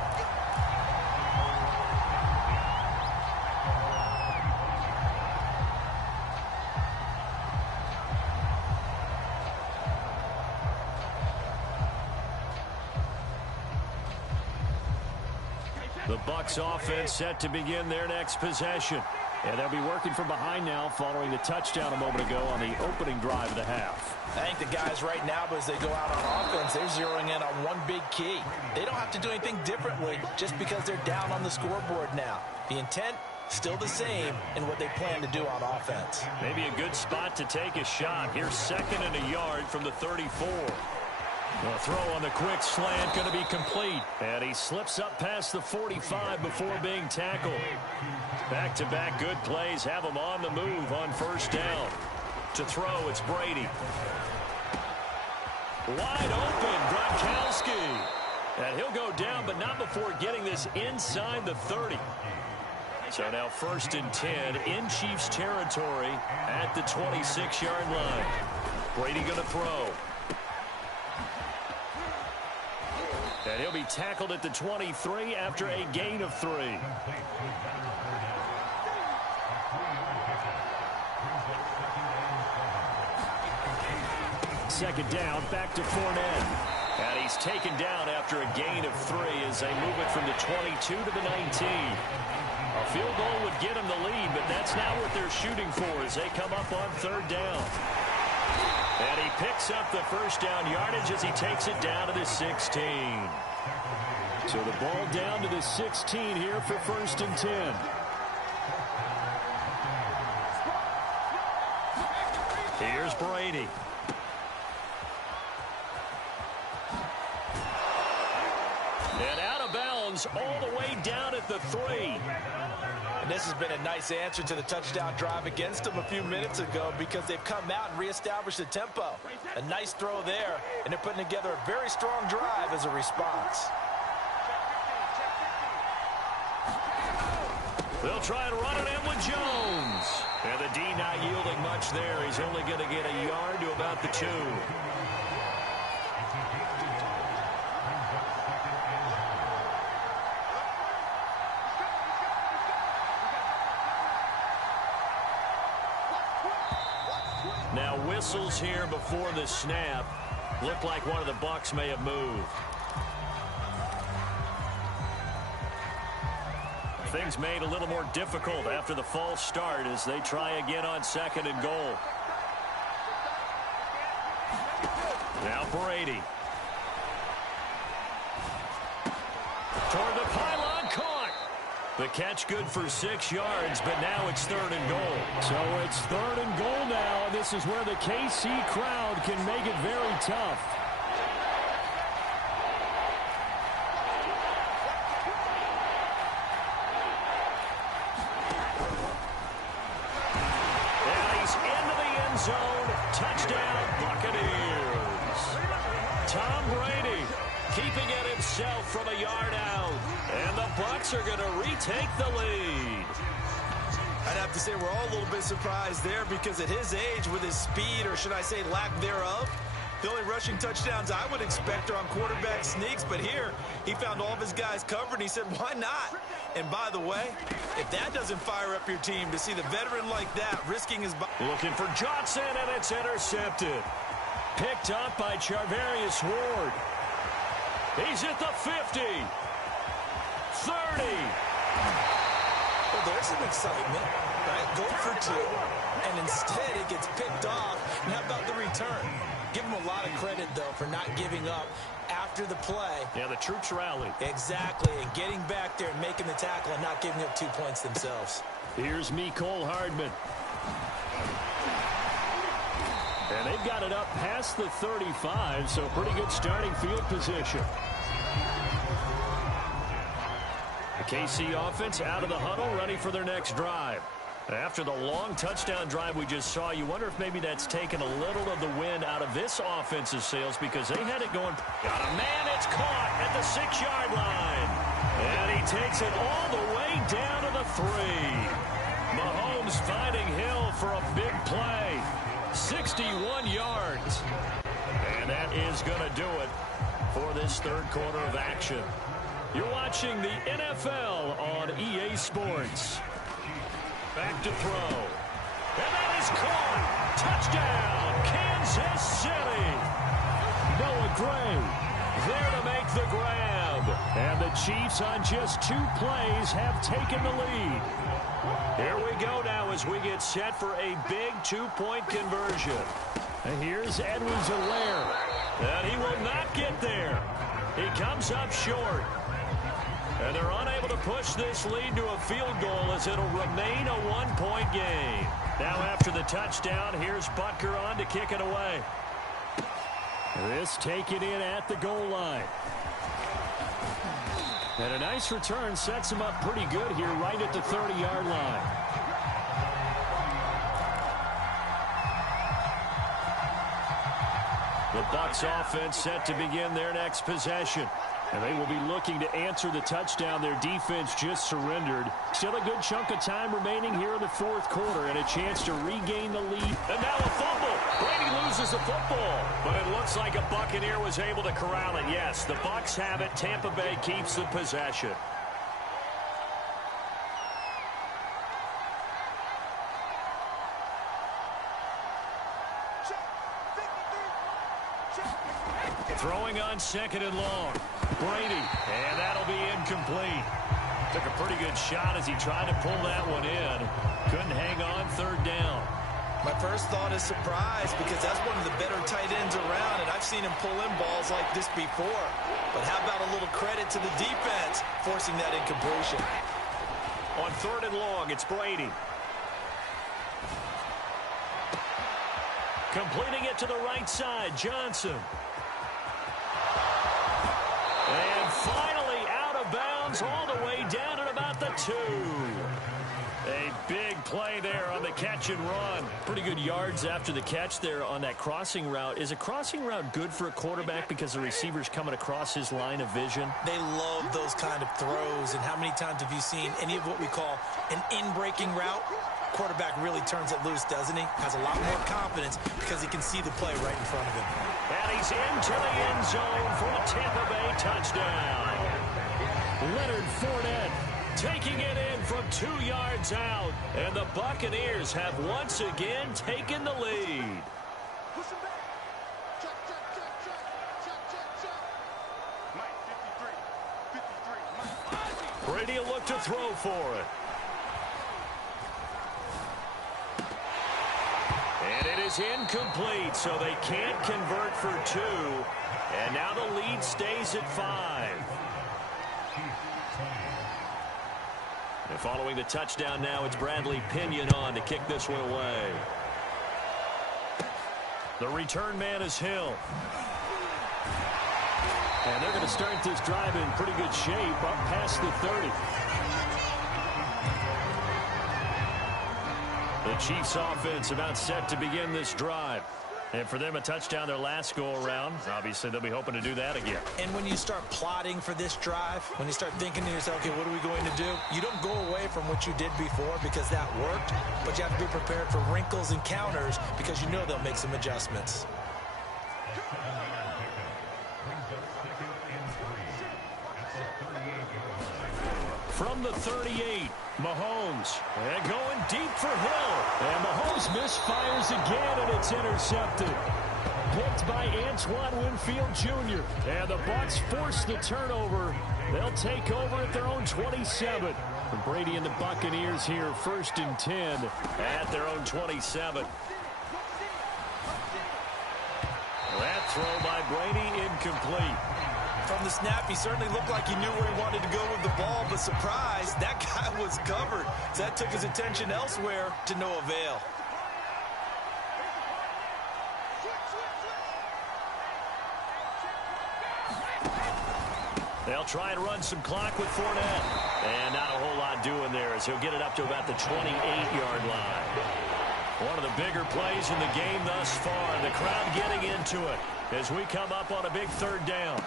The Bucs offense set to begin their next possession. And they'll be working from behind now following the touchdown a moment ago on the opening drive of the half. I think the guys right now, as they go out on offense, they're zeroing in on one big key. They don't have to do anything differently just because they're down on the scoreboard now. The intent, still the same in what they plan to do on offense. Maybe a good spot to take a shot. Here's 2nd and a yard from the 34. The throw on the quick slant going to be complete. And he slips up past the 45 before being tackled. Back-to-back good plays have him on the move on 1st down. To throw, it's Brady. Wide open, Gronkowski. And he'll go down, but not before getting this inside the 30. So now 1st and 10 in Chiefs territory at the 26-yard line. Brady going to throw. And he'll be tackled at the 23 after a gain of 3. Second down, back to Fournette. And he's taken down after a gain of 3 as they move it from the 22 to the 19. A field goal would get them the lead, but that's not what they're shooting for as they come up on 3rd down. And he picks up the 1st down yardage as he takes it down to the 16. So the ball down to the 16 here for 1st and 10. Here's Brady. And out of bounds all the way down at the 3. And this has been a nice answer to the touchdown drive against them a few minutes ago because they've come out and reestablished the tempo. A nice throw there, and they're putting together a very strong drive as a response. They'll try and run it in with Jones. And the D not yielding much there. He's only going to get a yard to about the 2. Now whistles here before the snap. Looked like one of the Bucs may have moved. Things made a little more difficult after the false start as they try again on 2nd and goal. Now Brady. Toward the pylon, caught. The catch good for 6 yards, but now it's 3rd and goal. So it's 3rd and goal now, and this is where the KC crowd can make it very tough. And he's into the end zone. Touchdown, Buccaneers. Tom Brady keeping it himself from a yard out. And the Bucs are going to retake the lead. I'd have to say we're all a little bit surprised there because at his age, with his speed, or should I say lack thereof, The only rushing touchdowns I would expect are on quarterback sneaks, but here he found all of his guys covered, and he said, why not? And by the way, if that doesn't fire up your team to see the veteran like that risking his body. Looking for Johnson, and it's intercepted. Picked up by Charvarius Ward. He's at the 50. 30. Well, there's some excitement, right? Go for two, and instead it gets picked off. And how about the return? Give him a lot of credit, though, for not giving up after the play. Yeah, the troops rallied. Exactly, and getting back there and making the tackle and not giving up 2 points themselves. Here's Mecole Hardman. And they've got it up past the 35, so pretty good starting field position. The KC offense out of the huddle, ready for their next drive. After the long touchdown drive we just saw, you wonder if maybe that's taken a little of the wind out of this offense's sails because they had it going. Got a man, it's caught at the 6-yard line. And he takes it all the way down to the 3. Mahomes finding Hill for a big play. 61 yards. And that is going to do it for this third quarter of action. You're watching the NFL on EA Sports. Back to throw. And that is caught. Touchdown, Kansas City. Noah Gray there to make the grab. And the Chiefs on just 2 plays have taken the lead. Here we go now as we get set for a big 2-point conversion. And here's Edwards-Helaire. And he will not get there. He comes up short. And they're unable to push this lead to a field goal as it'll remain a 1-point game. Now after the touchdown, here's Butker on to kick it away. This taken in at the goal line. And a nice return sets him up pretty good here right at the 30-yard line. The Bucs offense set to begin their next possession. And they will be looking to answer the touchdown their defense just surrendered. Still a good chunk of time remaining here in the fourth quarter and a chance to regain the lead. And now a fumble. Brady loses the football. But it looks like a Buccaneer was able to corral it. Yes, the Bucs have it. Tampa Bay keeps the possession. Throwing on 2nd and long. Brady, and that'll be incomplete. Took a pretty good shot as he tried to pull that one in. Couldn't hang on 3rd down. My first thought is surprise because that's one of the better tight ends around, and I've seen him pull in balls like this before. But how about a little credit to the defense forcing that incompletion? On 3rd and long, it's Brady. Completing it to the right side, Johnson. And finally out of bounds all the way down at about the 2. A big play there on the catch and run. Pretty good yards after the catch there on that crossing route. Is a crossing route good for a quarterback because the receiver's coming across his line of vision? They love those kind of throws. And how many times have you seen any of what we call an in-breaking route? Quarterback really turns it loose, doesn't he? Has a lot more confidence because he can see the play right in front of him. And he's into the end zone for a Tampa Bay touchdown. Leonard Fournette taking it in from 2 yards out. And the Buccaneers have once again taken the lead. Brady will look to throw for it. And it is incomplete, so they can't convert for 2. And now the lead stays at 5. And following the touchdown now, it's Bradley Pinion on to kick this one away. The return man is Hill. And they're going to start this drive in pretty good shape up past the 30. The Chiefs offense about set to begin this drive. And for them, a touchdown their last go-around. Obviously, they'll be hoping to do that again. And when you start plotting for this drive, when you start thinking to yourself, okay, what are we going to do? You don't go away from what you did before because that worked, but you have to be prepared for wrinkles and counters because you know they'll make some adjustments. From the 38, Mahomes. And going deep for Hill. And Mahomes misfires again, and it's intercepted. Picked by Antoine Winfield Jr. And the Bucs force the turnover. They'll take over at their own 27. Brady and the Buccaneers here, 1st and 10 at their own 27. That throw by Brady incomplete. From the snap, he certainly looked like he knew where he wanted to go with the ball, but surprise, that guy was covered. So that took his attention elsewhere to no avail. They'll try and run some clock with Fournette. And not a whole lot doing there as he'll get it up to about the 28-yard line. One of the bigger plays in the game thus far. The crowd getting into it as we come up on a big 3rd down.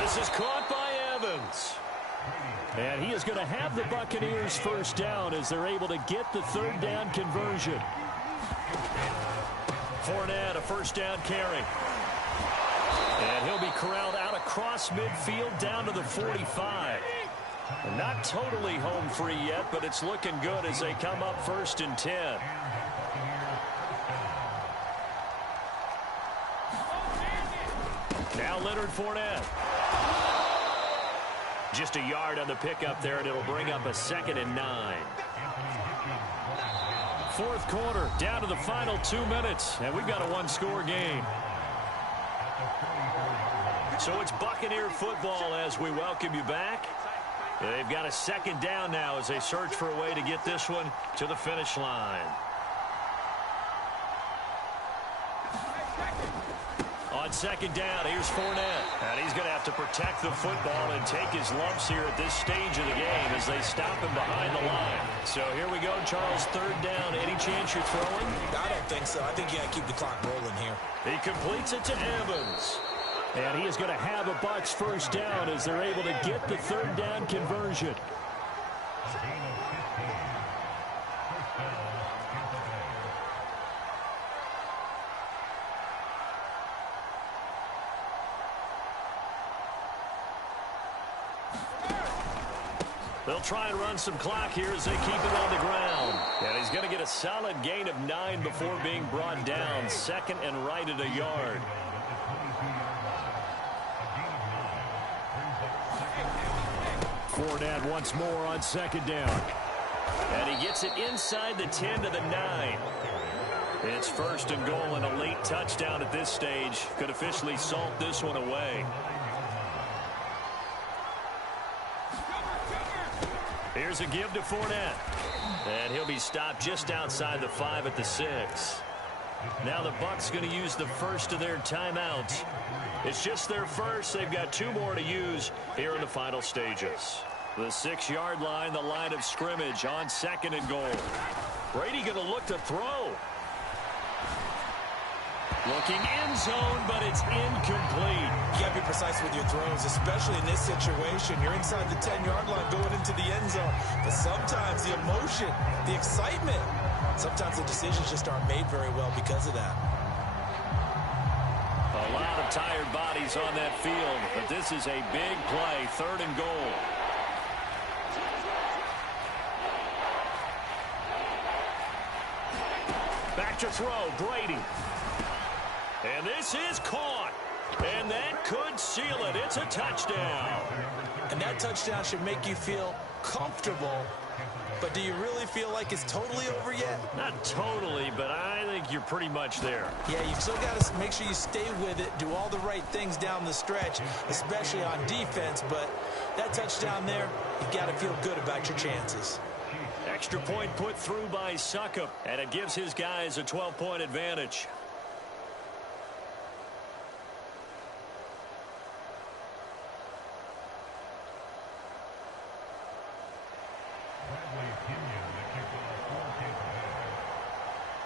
This is caught by Evans. And he is going to have the Buccaneers 1st down as they're able to get the 3rd down conversion. Fournette, a 1st down carry. And he'll be corralled out across midfield down to the 45. And not totally home free yet, but it's looking good as they come up 1st and 10. Now Leonard Fournette. Just a yard on the pickup there, and it'll bring up a 2nd and 9. 4th quarter, down to the final 2 minutes, and we've got a 1-score game. So it's Buccaneer football as we welcome you back. They've got a 2nd down now as they search for a way to get this one to the finish line. On 2nd down, here's Fournette. And he's going to have to protect the football and take his lumps here at this stage of the game as they stop him behind the line. So here we go, Charles, 3rd down. Any chance you're throwing? I don't think so. I think you got to keep the clock rolling here. He completes it to Evans. And he is going to have a Bucs 1st down as they're able to get the 3rd down conversion. They'll try and run some clock here as they keep it on the ground. And he's going to get a solid gain of 9 before being brought down. 2nd and right at a yard. Fournette once more on 2nd down. And he gets it inside the 10 to the 9. It's 1st and goal and a late touchdown at this stage. Could officially salt this one away. Here's a give to Fournette. And he'll be stopped just outside the 5 at the 6. Now the Bucs going to use the first of their timeouts. It's just their first. They've got 2 more to use here in the final stages. The 6-yard line, the line of scrimmage on 2nd and goal. Brady going to look to throw. Looking end zone, but it's incomplete. You got to be precise with your throws, especially in this situation. You're inside the 10-yard line going into the end zone. But sometimes the emotion, the excitement, sometimes the decisions just aren't made very well because of that. A lot of tired bodies on that field, but this is a big play, 3rd and goal. Back to throw, Brady. And this is caught. And that could seal it. It's a touchdown. And that touchdown should make you feel comfortable. But do you really feel like it's totally over yet? Not totally, but I think you're pretty much there. Yeah, you've still got to make sure you stay with it, do all the right things down the stretch, especially on defense. But that touchdown there, you've got to feel good about your chances. Extra point put through by Succop, and it gives his guys a 12-point advantage.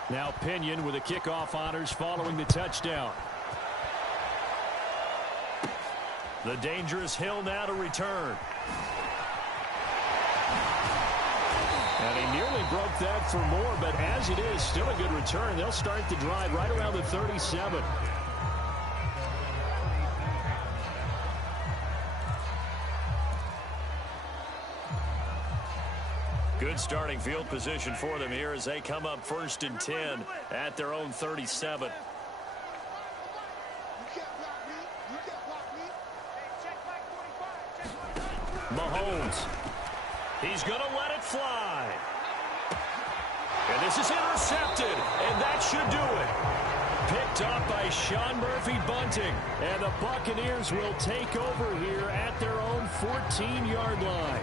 Now Pinion with the kickoff honors following the touchdown. The dangerous Hill now to return. And he nearly broke that for more, but as it is, still a good return. They'll start the drive right around the 37. Good starting field position for them here as they come up 1st and 10 at their own 37. Mahomes. He's going to let it fly. And this is intercepted, and that should do it. Picked up by Sean Murphy-Bunting, and the Buccaneers will take over here at their own 14-yard line.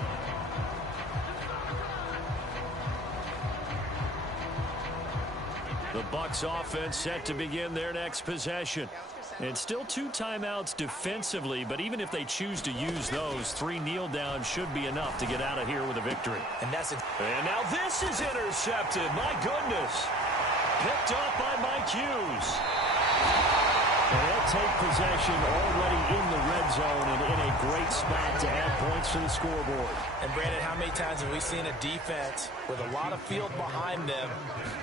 The Bucs offense set to begin their next possession. And still 2 timeouts defensively, but even if they choose to use those, 3 kneel downs should be enough to get out of here with a victory. And now this is intercepted. My goodness. Picked up by Mike Hughes. And they'll take possession already in the red zone and in a great spot to add points to the scoreboard. And Brandon, how many times have we seen a defense with a lot of field behind them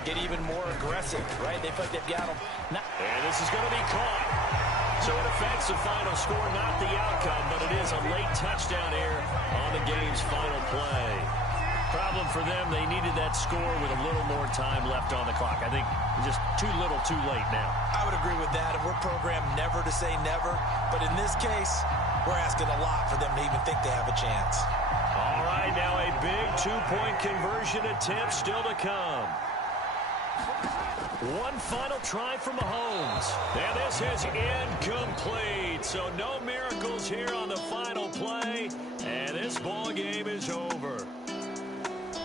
get even more aggressive, right? They feel like they've got them. And this is going to be caught. So it affects the final score, not the outcome, but it is a late touchdown here on the game's final play. Problem for them, they needed that score with a little more time left on the clock. I think just too little, too late now. I would agree with that, and we're programmed never to say never. But in this case, we're asking a lot for them to even think they have a chance. All right, now a big 2-point conversion attempt still to come. One final try for Mahomes. And this is incomplete. So no miracles here on the final play. And this ball game is over.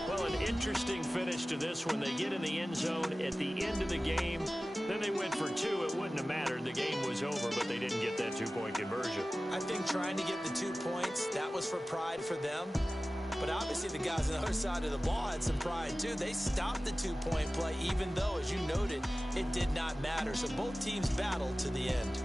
Well, an interesting finish to this one. They get in the end zone at the end of the game. Then they went for 2. It wouldn't have mattered. The game was over, but they didn't get that 2-point conversion. I think trying to get the 2 points, that was for pride for them. But obviously the guys on the other side of the ball had some pride too. They stopped the 2-point play, even though, as you noted, it did not matter. So both teams battled to the end.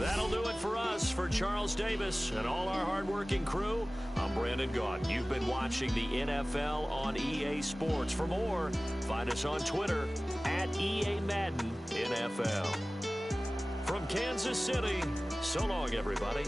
That'll do it for us. For Charles Davis and all our hardworking crew, I'm Brandon Gaudin. You've been watching the NFL on EA Sports. For more, find us on Twitter at EA Madden NFL. From Kansas City, so long, everybody.